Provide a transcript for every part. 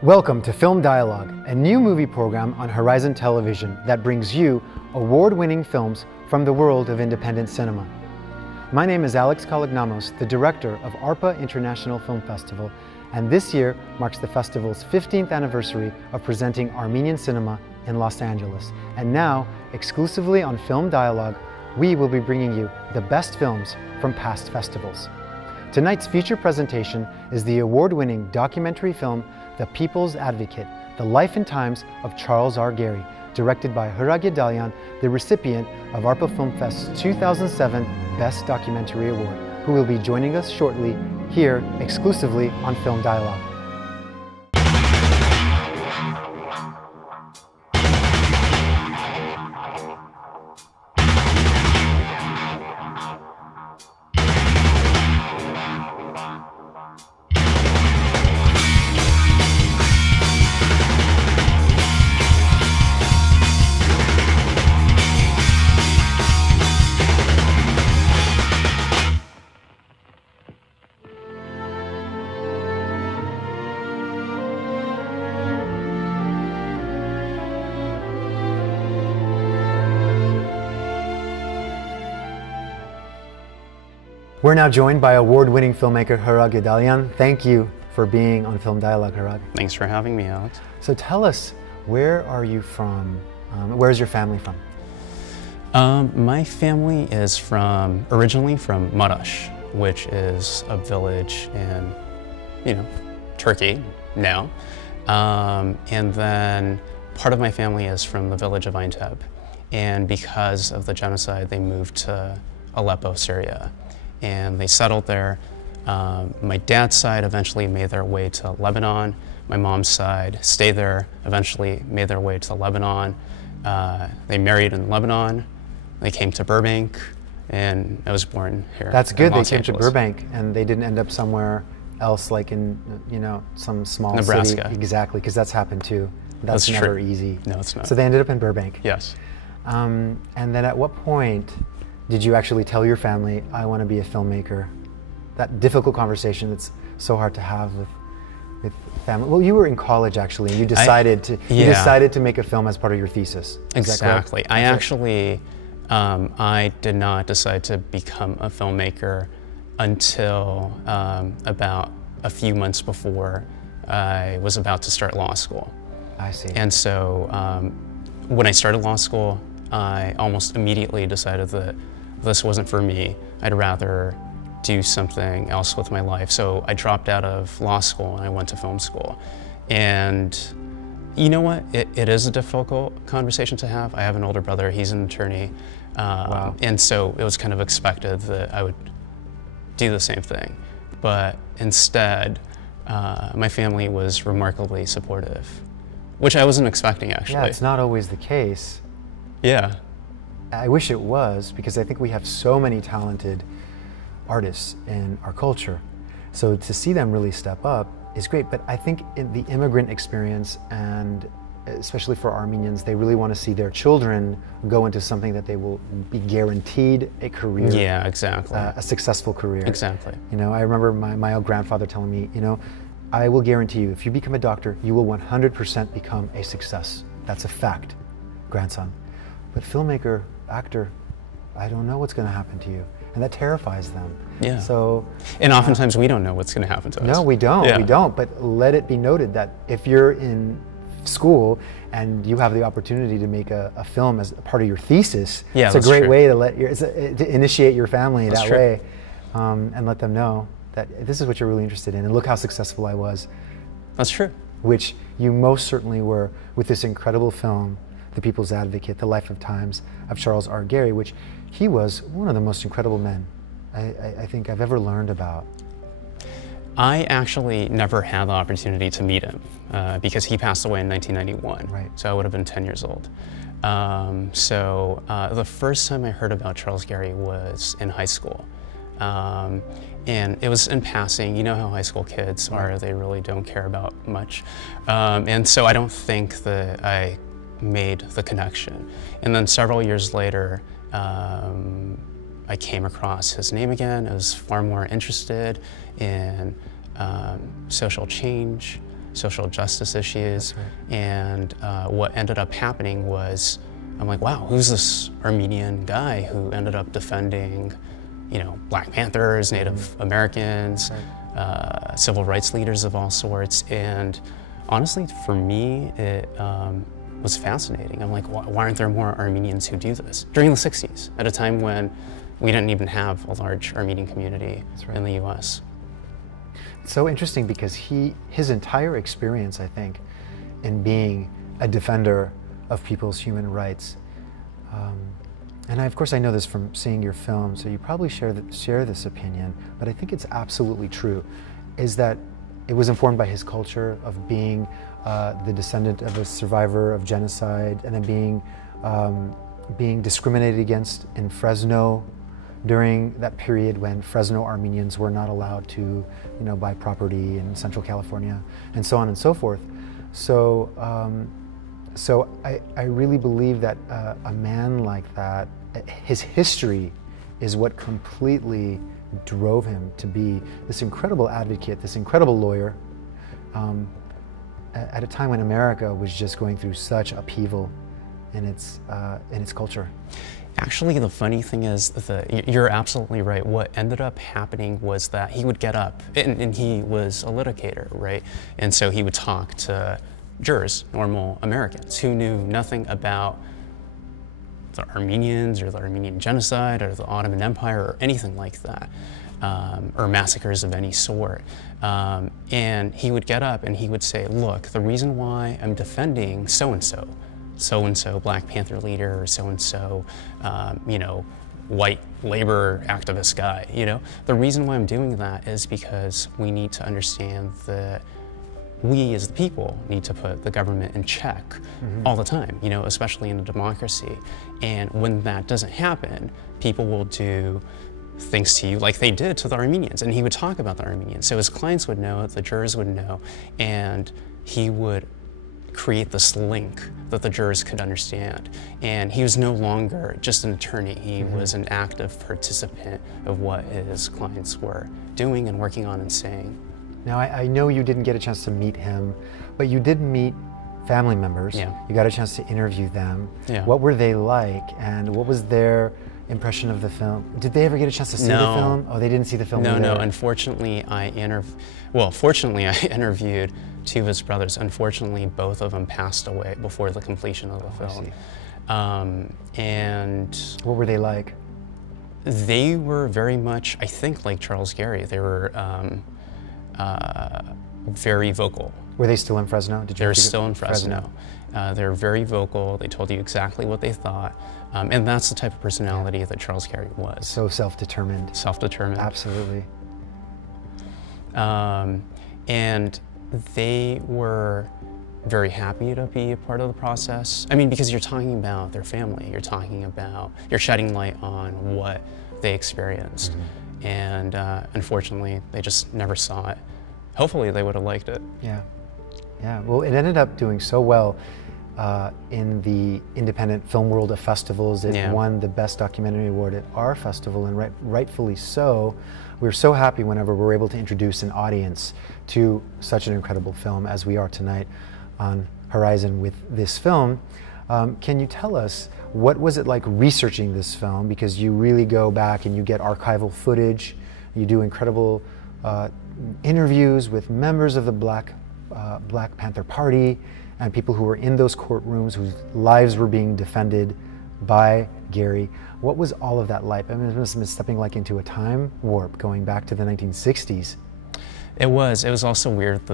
Welcome to Film Dialogue, a new movie program on Horizon Television that brings you award-winning films from the world of independent cinema. My name is Alex Kalagnamos, the director of ARPA International Film Festival, and this year marks the festival's 15th anniversary of presenting Armenian cinema in Los Angeles. And now, exclusively on Film Dialogue, we will be bringing you the best films from past festivals. Tonight's feature presentation is the award-winning documentary film The People's Advocate, The Life and Times of Charles R. Gary, directed by Hrag Yedalyan, the recipient of ARPA Film Fest's 2007 Best Documentary Award, who will be joining us shortly here exclusively on Film Dialogue. We're now joined by award-winning filmmaker Hrag Yedalyan. Thank you for being on Film Dialogue, Hrag. Thanks for having me, Alex. So tell us, where are you from? Where's your family from? My family is originally from Marash, which is a village in, Turkey now. And then part of my family is from the village of Aintab. And because of the genocide, they moved to Aleppo, Syria. And they settled there. My dad's side eventually made their way to Lebanon. My mom's side stayed there, eventually made their way to Lebanon. They married in Lebanon. They came to Burbank, and I was born here. That's good. They came Angeles. to Burbank, and they didn't end up somewhere else, like in some small Nebraska. city. Exactly, because that's happened too. That's never true. easy. No, it's not. So they ended up in Burbank. Yes. And then at what point did you actually tell your family, I want to be a filmmaker? That difficult conversation that's so hard to have with family. Well, you were in college actually, and you decided to make a film as part of your thesis. Exactly. I did not decide to become a filmmaker until about a few months before I was about to start law school. I see. And so when I started law school, I almost immediately decided that this wasn't for me. I'd rather do something else with my life. So I dropped out of law school and I went to film school. And you know what? It is a difficult conversation to have. I have an older brother, he's an attorney. Wow. And so it was kind of expected that I would do the same thing. But instead, my family was remarkably supportive, which I wasn't expecting actually. Yeah, it's not always the case. Yeah. I wish it was, because I think we have so many talented artists in our culture. So to see them really step up is great, but I think in the immigrant experience, and especially for Armenians, they really want to see their children go into something that they will be guaranteed a career. Yeah, exactly. A successful career. Exactly. I remember my old grandfather telling me, I will guarantee you, if you become a doctor, you will 100% become a success. That's a fact, grandson. But filmmaker, actor, I don't know what's going to happen to you. And that terrifies them. Yeah. So, and oftentimes we don't know what's going to happen to us. No, we don't. Yeah. We don't. But let it be noted that if you're in school and you have the opportunity to make a film as a part of your thesis, yeah, it's a great true. way to to initiate your family That's that true. way, and let them know. that this is what you're really interested in, and look how successful I was. That's true. Which you most certainly were with this incredible film, The People's Advocate, The Life of Times of Charles R. Gary, which he was one of the most incredible men I think I've ever learned about. I actually never had the opportunity to meet him because he passed away in 1991. Right. So I would have been 10 years old. The first time I heard about Charles Gary was in high school. And it was in passing. You know how high school kids are, they really don't care about much. And so I don't think that I made the connection. And then several years later, I came across his name again. I was far more interested in social change, social justice issues. Right. And what ended up happening was, I'm like, wow, who's this Armenian guy who ended up defending, you know, Black Panthers, Native Americans, Right. Civil rights leaders of all sorts. And honestly, for me, it was fascinating. I'm like, why aren't there more Armenians who do this? During the 60s, at a time when we didn't even have a large Armenian community in the US. It's so interesting because his entire experience, I think, in being a defender of people's human rights, and of course I know this from seeing your film, so you probably share this opinion, but I think it's absolutely true, is that it was informed by his culture of being the descendant of a survivor of genocide, and then being discriminated against in Fresno during that period when Fresno Armenians were not allowed to, you know, buy property in Central California, and so on and so forth. So, I really believe that a man like that, his history is what completely drove him to be this incredible advocate, this incredible lawyer, at a time when America was just going through such upheaval in its culture. Actually, the funny thing is that you're absolutely right. What ended up happening was that he would get up, and he was a litigator, right? And so he would talk to jurors, normal Americans, who knew nothing about the Armenians or the Armenian genocide or the Ottoman Empire or anything like that, or massacres of any sort. And he would get up and he would say, look, the reason why I'm defending so-and-so Black Panther leader, or so-and-so, you know, white labor activist guy, you know? The reason why I'm doing that is because we need to understand that we as the people need to put the government in check all the time, you know, especially in a democracy. And when that doesn't happen, people will do things to you like they did to the Armenians. And he would talk about the Armenians. So his clients would know, the jurors would know, and he would create this link that the jurors could understand. And he was no longer just an attorney. He was an active participant of what his clients were doing and working on and saying. Now, I know you didn't get a chance to meet him, but you did meet family members. Yeah. You got a chance to interview them. Yeah. What were they like, and what was impression of the film? Did they ever get a chance to see the film? Oh, they didn't see the film either. No. Unfortunately, fortunately, I interviewed two of his brothers. Unfortunately, both of them passed away before the completion of the film. And what were they like? They were very much, I think, like Charles Gary. They were very vocal. Were they still in Fresno? They're still in Fresno. They're very vocal. They told you exactly what they thought. And that's the type of personality that Charles Gary was. So self-determined. Self-determined. Absolutely. And they were very happy to be a part of the process. I mean, because you're talking about their family. You're shedding light on what they experienced. And unfortunately, they just never saw it. Hopefully, they would have liked it. Yeah. Well, it ended up doing so well in the Independent Film World of Festivals. It won the Best Documentary Award at our festival, and rightfully so. We're so happy whenever we're able to introduce an audience to such an incredible film as we are tonight on Horizon with this film. Can you tell us, what was it like researching this film? Because you really go back and you get archival footage, you do incredible interviews with members of the Black Panther Party and people who were in those courtrooms whose lives were being defended by Gary. What was all of that like? I mean, it must have been stepping like into a time warp, going back to the 1960s. It was also weird.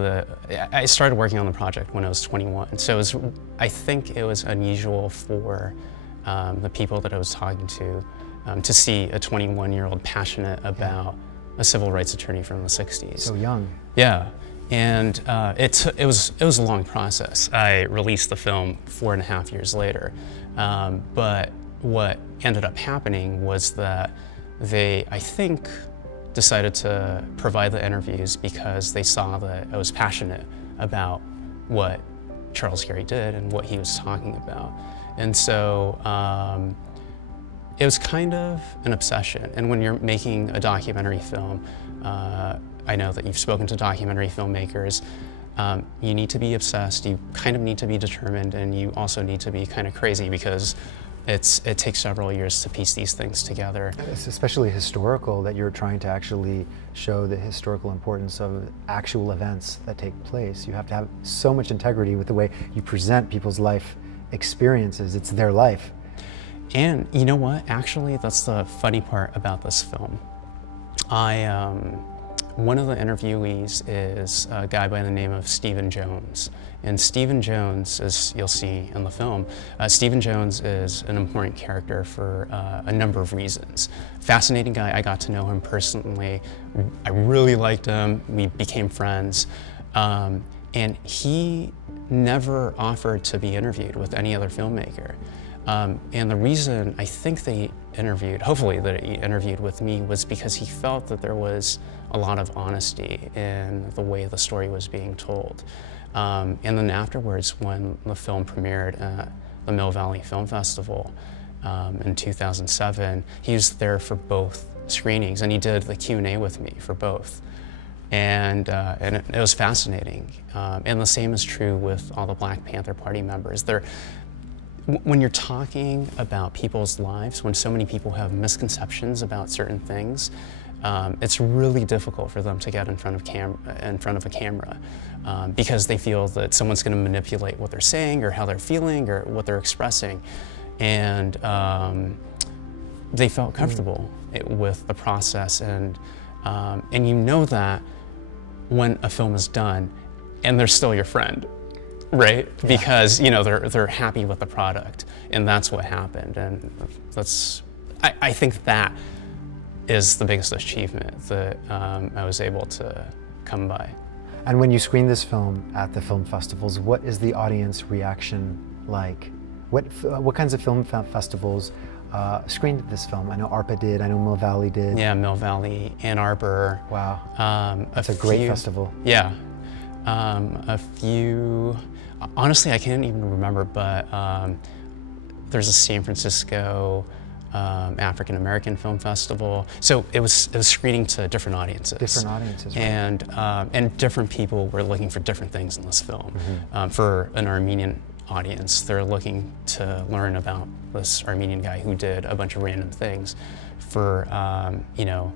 I started working on the project when I was 21, so I think it was unusual for the people that I was talking to see a 21-year-old passionate about a civil rights attorney from the 60s. So young. Yeah, and it was a long process. I released the film 4.5 years later, but what ended up happening was that they, I think, decided to provide the interviews because they saw that I was passionate about what Charles Gary did and what he was talking about. And so it was kind of an obsession. And when you're making a documentary film, I know that you've spoken to documentary filmmakers, you need to be obsessed, you kind of need to be determined, and you also need to be kind of crazy because it takes several years to piece these things together. It's especially historical, that you're trying to actually show the historical importance of actual events that take place. You have to have so much integrity with the way you present people's life experiences. It's their life. And you know what? Actually, that's the funny part about this film. One of the interviewees is a guy by the name of Stephen Jones. And Stephen Jones, as you'll see in the film, Stephen Jones is an important character for a number of reasons. Fascinating guy. I got to know him personally. I really liked him. We became friends. And he never offered to be interviewed with any other filmmaker. And the reason I think they interviewed, hopefully that he interviewed with me, was because he felt that there was a lot of honesty in the way the story was being told. And then afterwards, when the film premiered at the Mill Valley Film Festival in 2007, he was there for both screenings, and he did the Q&A with me for both. And it was fascinating. And the same is true with all the Black Panther Party members. When you're talking about people's lives, when so many people have misconceptions about certain things, it's really difficult for them to get in front of a camera because they feel that someone's going to manipulate what they're saying or how they're feeling or what they're expressing. And they felt comfortable with the process, and you know that when a film is done and they're still your friend. Right, yeah. Because you know they're happy with the product, and that's what happened, and I think that is the biggest achievement that I was able to come by. And when you screen this film at the film festivals, what is the audience reaction like? What kinds of film festivals screened this film? I know ARPA did. I know Mill Valley did. Yeah, Mill Valley, Ann Arbor. Wow, that's a great festival. Yeah, a few. Honestly, I can't even remember, but there's a San Francisco African American Film Festival. So it was screening to different audiences. Different audiences, right. And different people were looking for different things in this film. Mm-hmm. For an Armenian audience, they're looking to learn about this Armenian guy who did a bunch of random things. For you know,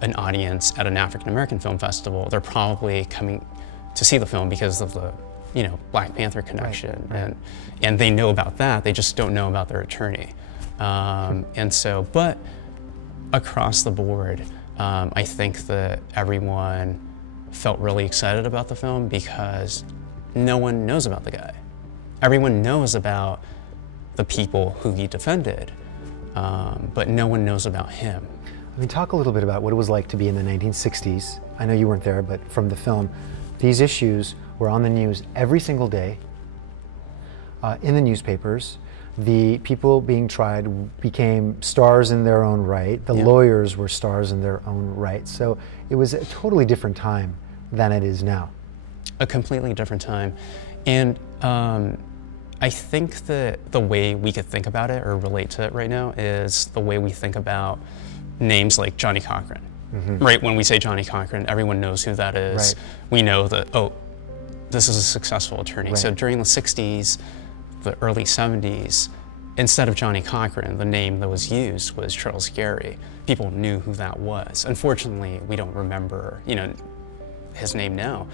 an audience at an African American Film Festival, they're probably coming to see the film because of the Black Panther connection, right. And they know about that, they just don't know about their attorney. And so, but across the board, I think that everyone felt really excited about the film because no one knows about the guy. Everyone knows about the people who he defended, but no one knows about him. I mean, talk a little bit about what it was like to be in the 1960s. I know you weren't there, but from the film, these issues were on the news every single day, in the newspapers. The people being tried became stars in their own right. The lawyers were stars in their own right. So it was a totally different time than it is now. A completely different time. And I think that the way we could think about it or relate to it right now is the way we think about names like Johnnie Cochran. Mm-hmm. Right, when we say Johnnie Cochran, everyone knows who that is. Right. We know that, oh, this is a successful attorney. Right. So during the 60s, the early 70s, instead of Johnnie Cochran, the name that was used was Charles Gary. People knew who that was. Unfortunately, we don't remember, his name now.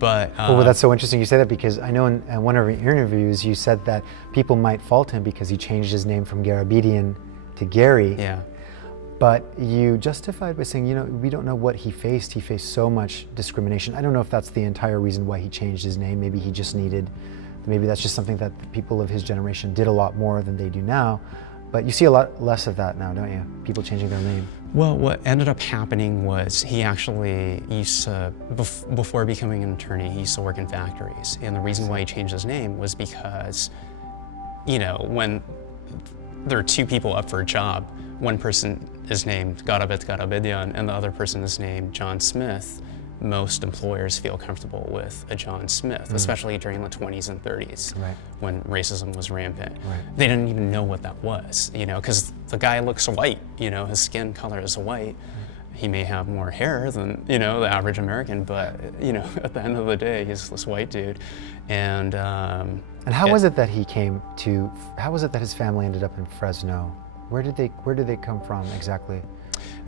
But well, that's so interesting you say that, because I know in one of your interviews you said that people might fault him because he changed his name from Garabedian to Gary. yeah. But you justified by saying, you know, we don't know what he faced. He faced so much discrimination. I don't know if that's the entire reason why he changed his name. Maybe he just needed, maybe that's just something that the people of his generation did a lot more than they do now. But you see a lot less of that now, don't you? People changing their name. Well, what ended up happening was he actually used to, before becoming an attorney, he used to work in factories. And the reason why he changed his name was because, you know, when there are two people up for a job, one person is named Garabet Garabedian and the other person is named John Smith, most employers feel comfortable with a John Smith, especially during the 20s and 30s, Right. when racism was rampant. Right. They didn't even know what that was, you know, because the guy looks white, you know, his skin color is white. He may have more hair than, you know, the average American, but, you know, at the end of the day, he's this white dude. And how was it that he came to, how was it that his family ended up in Fresno? Where did they come from exactly?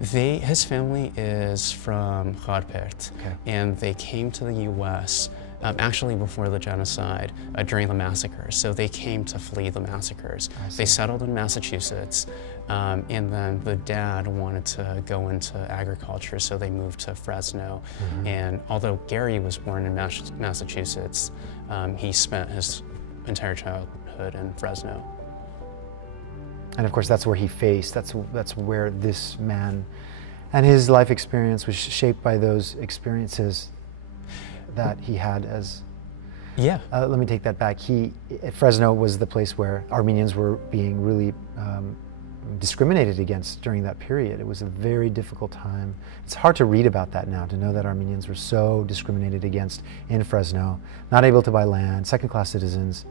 His family is from Harpert, Okay. and they came to the U.S. Actually before the genocide, during the massacres. So they came to flee the massacres. They settled in Massachusetts, and then the dad wanted to go into agriculture, so they moved to Fresno. And although Gary was born in Massachusetts, he spent his entire childhood in Fresno. And of course, that's where he faced, that's where this man and his life experience was shaped by those experiences that he had as... Yeah. Let me take that back. Fresno was the place where Armenians were being really discriminated against during that period. It was a very difficult time. It's hard to read about that now, to know that Armenians were so discriminated against in Fresno, not able to buy land, second-class citizens,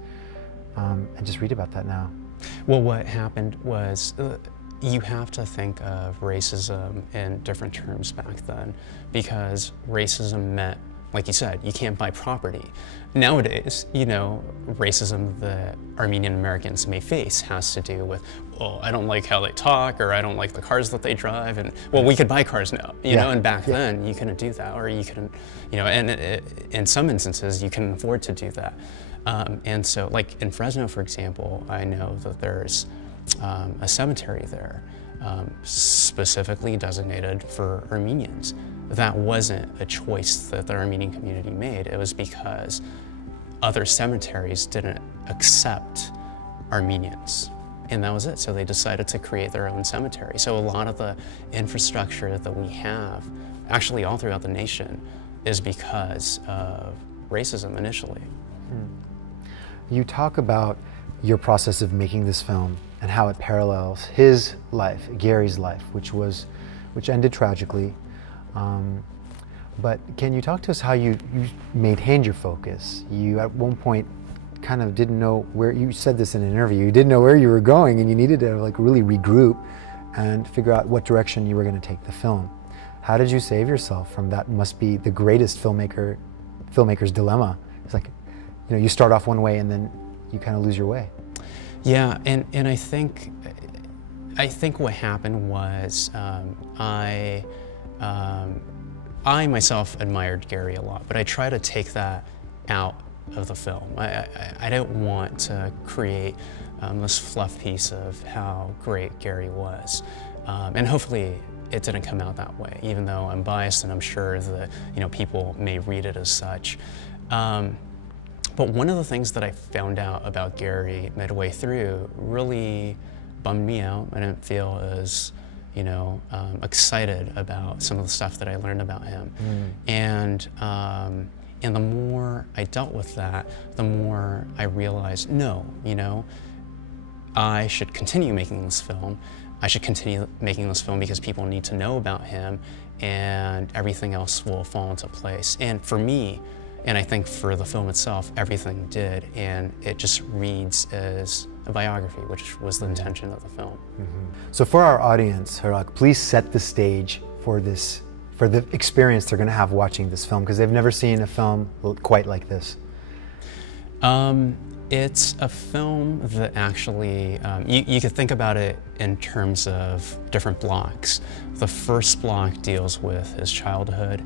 and just read about that now. Well, what happened was you have to think of racism in different terms back then, because racism meant, like you said, you can't buy property. Nowadays, you know, racism the Armenian Americans may face has to do with, oh, I don't like how they talk, or I don't like the cars that they drive, and well, we could buy cars now, you know, and back then you couldn't do that, or you couldn't, you know, and in some instances you can afford to do that. And so, like in Fresno, for example, I know that there's a cemetery there specifically designated for Armenians. That wasn't a choice that the Armenian community made. It was because other cemeteries didn't accept Armenians. And that was it. So they decided to create their own cemetery. So a lot of the infrastructure that we have, actually all throughout the nation, is because of racism initially. You talk about your process of making this film and how it parallels his life, Gary's life, which ended tragically. But can you talk to us how you maintained your focus? You at one point kind of didn't know where, you said this in an interview, you didn't know where you were going, and you needed to like really regroup and figure out what direction you were going to take the film. How did you save yourself from that? Must be the greatest filmmaker's dilemma. It's like, you know, you start off one way and then you kind of lose your way. Yeah, and I think what happened was I myself admired Gary a lot, but I try to take that out of the film. I don't want to create this fluff piece of how great Gary was, and hopefully it didn't come out that way, even though I'm biased and I'm sure that, you know, people may read it as such. But one of the things that I found out about Gary midway through really bummed me out. I didn't feel as, you know, excited about some of the stuff that I learned about him. And the more I dealt with that, the more I realized, no, you know, I should continue making this film. I should continue making this film because people need to know about him, and everything else will fall into place. And for me, and I think for the film itself, everything did, and it just reads as a biography, which was the intention of the film. So for our audience, Harak, please set the stage for this, for the experience they're going to have watching this film, because they've never seen a film quite like this. It's a film that actually, you could think about it in terms of different blocks. The first block deals with his childhood,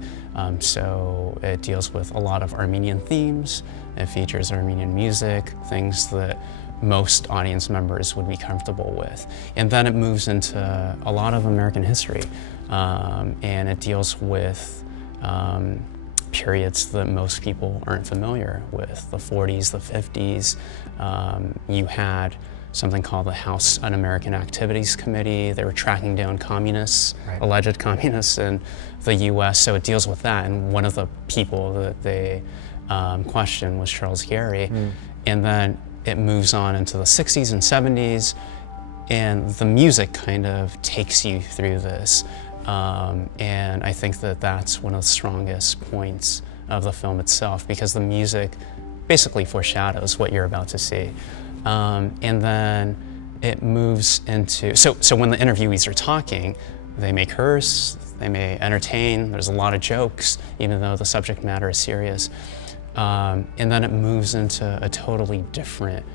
so it deals with a lot of Armenian themes. It features Armenian music, things that most audience members would be comfortable with. And then it moves into a lot of American history, and it deals with periods that most people aren't familiar with, the 40s, the 50s. You had something called the House Un-American Activities Committee. They were tracking down communists, right, alleged communists in the US, so it deals with that. And one of the people that they questioned was Charles Gary. And then it moves on into the 60s and 70s, and the music kind of takes you through this. And I think that that's one of the strongest points of the film itself, because the music basically foreshadows what you're about to see. And then it moves into, so when the interviewees are talking, they may curse, they may entertain, there's a lot of jokes, even though the subject matter is serious. And then it moves into a totally different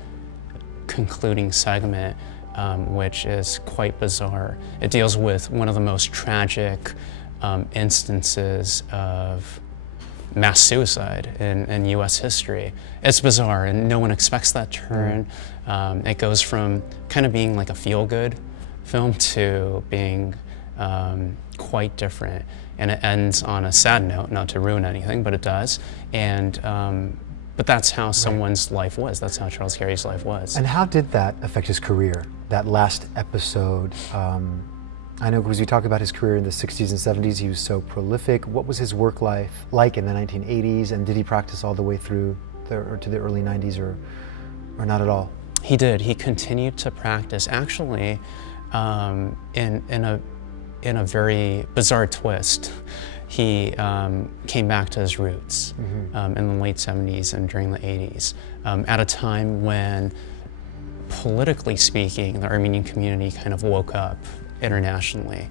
concluding segment, which is quite bizarre. It deals with one of the most tragic instances of mass suicide in US history. It's bizarre, and no one expects that turn. It goes from kind of being like a feel-good film to being quite different. And it ends on a sad note, not to ruin anything, but it does. And but that's how someone's life was. That's how Charles Gary's life was. And how did that affect his career, that last episode? I know, because we talk about his career in the 60s and 70s, he was so prolific. What was his work life like in the 1980s, and did he practice all the way through to the early 90s, or not at all? He did. He continued to practice, actually, in a very bizarre twist. He came back to his roots in the late 70s and during the 80s, at a time when, politically speaking, the Armenian community kind of woke up internationally,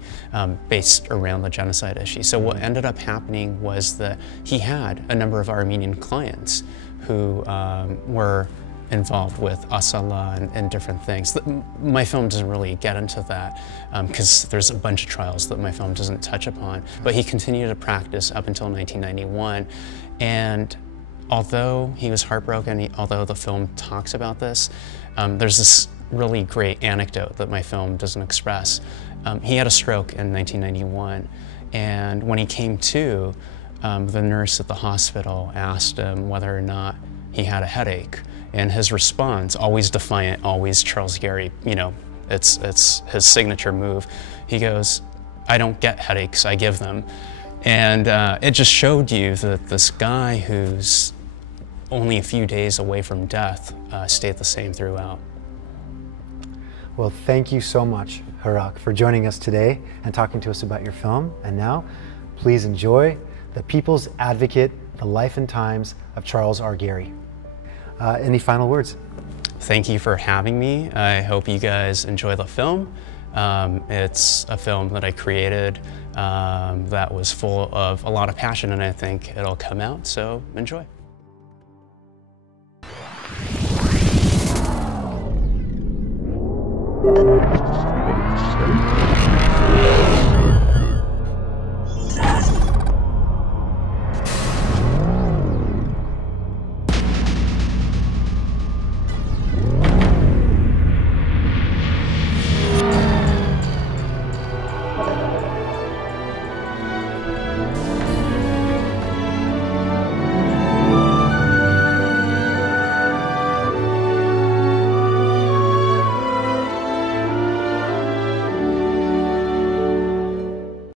based around the genocide issue. So what ended up happening was that he had a number of Armenian clients who were involved with Asala and different things. My film doesn't really get into that because there's a bunch of trials that my film doesn't touch upon. But he continued to practice up until 1991. And although he was heartbroken, although the film talks about this, there's this really great anecdote that my film doesn't express. He had a stroke in 1991, and when he came to, the nurse at the hospital asked him whether or not he had a headache, and his response, always defiant, always Charles Gary, you know, it's his signature move. He goes, "I don't get headaches, I give them." And it just showed you that this guy who's only a few days away from death stayed the same throughout. Well, thank you so much, Harak, for joining us today and talking to us about your film. And now, please enjoy The People's Advocate, The Life and Times of Charles R. Gary. Any final words? Thank you for having me. I hope you guys enjoy the film. It's a film that I created that was full of a lot of passion, and I think it'll come out, so enjoy. Thank you.